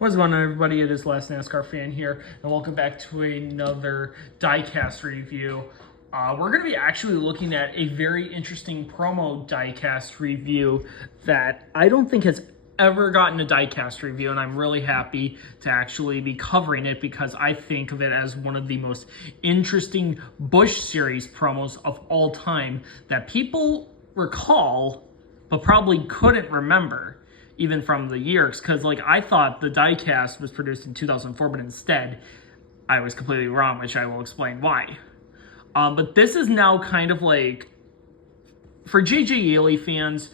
What's going on, everybody? It is Last NASCAR Fan here, and welcome back to another diecast review. We're going to be actually looking at a very interesting promo diecast review that I don't think has ever gotten a diecast review, and I'm really happy to actually be covering it because I think of it as one of the most interesting Busch Series promos of all time that people recall but probably couldn't remember even from the years, because I thought the diecast was produced in 2004, but instead I was completely wrong, which I will explain why. But this is now kind of like, for JJ Yeley fans,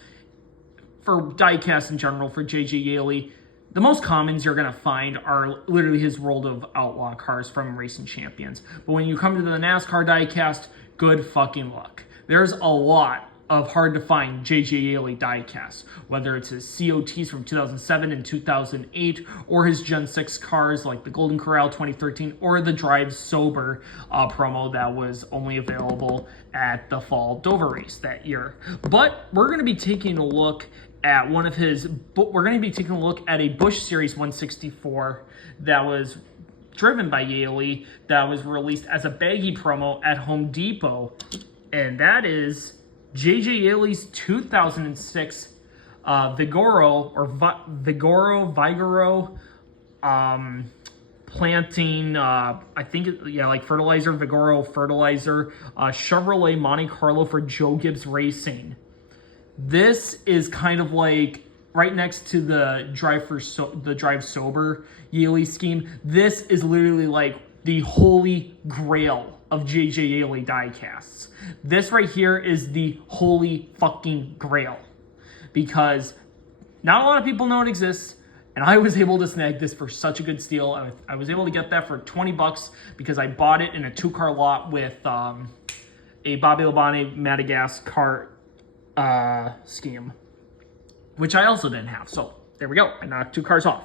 for diecast in general, for JJ Yeley, the most commons you're going to find are literally his World of Outlaw cars from Racing Champions. But when you come to the NASCAR diecast, good fucking luck. There's a lot of hard-to-find JJ Yeley diecast, whether it's his COTs from 2007 and 2008, or his Gen 6 cars like the Golden Corral 2013, or the Drive Sober promo that was only available at the Fall Dover race that year. But we're going to be taking a look at a Busch Series 164 that was driven by Yeley, that was released as a Baggied promo at Home Depot, and that is JJ Yeley's 2006 Vigoro planting, I think, like fertilizer, Vigoro fertilizer, Chevrolet Monte Carlo for Joe Gibbs Racing. This is kind of like right next to the Drive Sober Yeley scheme. This is literally like the holy grail of JJ Yeley diecasts. This right here is the holy fucking grail, because not a lot of people know it exists, and I was able to snag this for such a good steal. I was able to get that for 20 bucks because I bought it in a 2-car lot with a Bobby Labonte Madagascar scheme, which I also didn't have. So there we go. I knocked 2 cars off.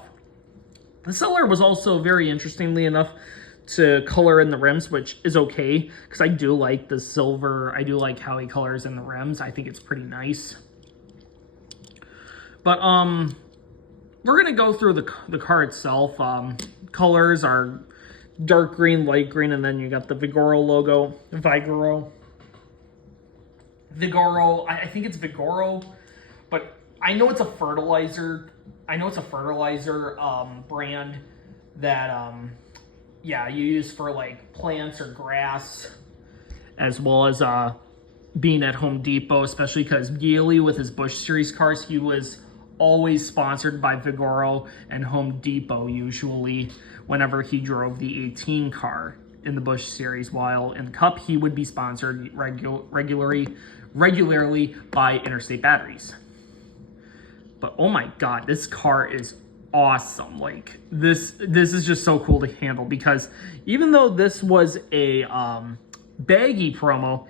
The seller was also, very interestingly enough, to color in the rims, which is okay because I do like the silver. I do like how he colors in the rims. I think it's pretty nice. But we're gonna go through the car itself. Colors are dark green, light green, and then you got the Vigoro logo. Vigoro. I think it's Vigoro, but I know it's a fertilizer. Brand that yeah, you use for like plants or grass, as well as being at Home Depot, especially because Yeley, with his Busch Series cars, he was always sponsored by Vigoro and Home Depot, usually whenever he drove the 18 car in the Busch Series, while in the Cup he would be sponsored regularly by Interstate Batteries. But oh my god, this car is awesome. Like, this is just so cool to handle, because even though this was a Baggy promo,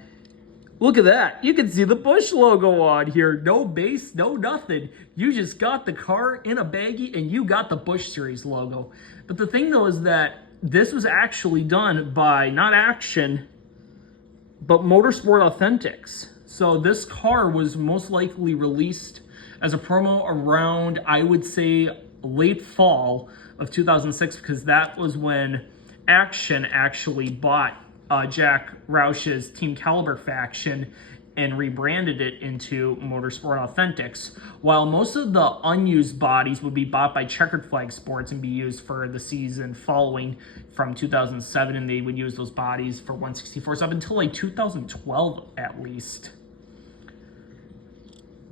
look at that, you can see the Busch logo on here. No base, no nothing, you just got the car in a Baggy and you got the Busch Series logo. But the thing though is that this was actually done by not Action but Motorsport Authentics. So this car was most likely released as a promo around, I would say, late fall of 2006, because that was when Action actually bought Jack Roush's Team Caliber faction and rebranded it into Motorsport Authentics, while most of the unused bodies would be bought by Checkered Flag Sports and be used for the season following from 2007, and they would use those bodies for 164s up until like 2012 at least.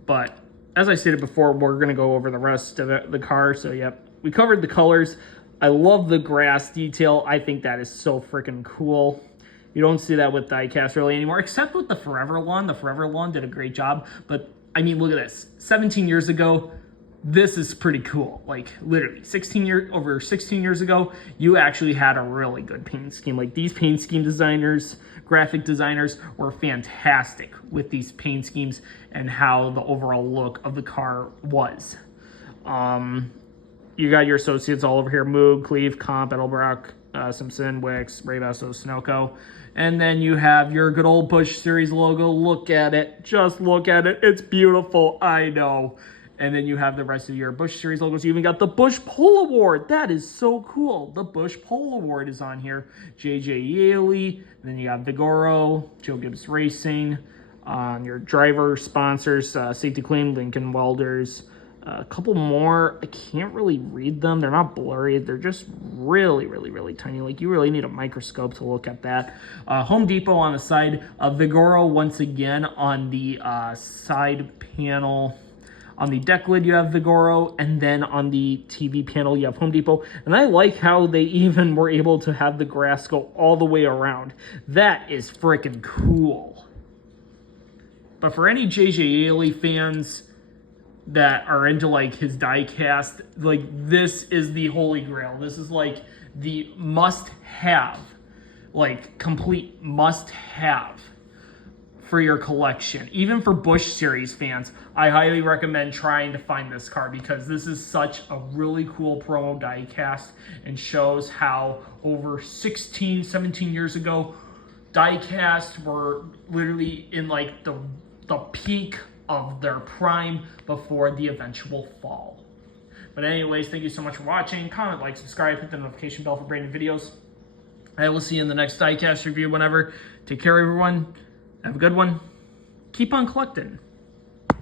But as I stated before, we're going to go over the rest of the car. So, yep, we covered the colors. I love the grass detail. I think that is so freaking cool. You don't see that with diecast really anymore, except with the Forever Lawn. The Forever Lawn did a great job. But, I mean, look at this. 17 years ago, this is pretty cool. Like, literally, over 16 years ago, you actually had a really good paint scheme. Like, these paint scheme designers, graphic designers, were fantastic with these paint schemes and how the overall look of the car was. You got your associates all over here: Moog, Cleve, Comp, Edelbrock, Simpson, Wicks, Raybasso, Sunoco. And then you have your good old Busch Series logo. Look at it. Just look at it. It's beautiful. I know. And then you have the rest of your Busch Series logos. You even got the Busch Pole Award. That is so cool. The Busch Pole Award is on here. JJ Yeley. Then you got Vigoro, Joe Gibbs Racing. Your driver sponsors, Safety Clean, Lincoln Welders. A couple more. I can't really read them. They're not blurry. They're just really, really, really tiny. Like, you really need a microscope to look at that. Home Depot on the side. Vigoro once again on the side panel. On the deck lid, you have Vigoro, and then on the TV panel, you have Home Depot. And I like how they even were able to have the grass go all the way around. That is freaking cool. But for any JJ Yeley fans that are into like his diecast, like, this is the holy grail. This is like the must-have, like complete must-have for your collection. Even for Busch Series fans, I highly recommend trying to find this car, because this is such a really cool promo diecast and shows how over 16, 17 years ago, diecast were literally in like the peak of their prime before the eventual fall. But anyways, thank you so much for watching. Comment, like, subscribe, hit the notification bell for brand new videos. I will see you in the next diecast review whenever. Take care, everyone. Have a good one. Keep on collecting.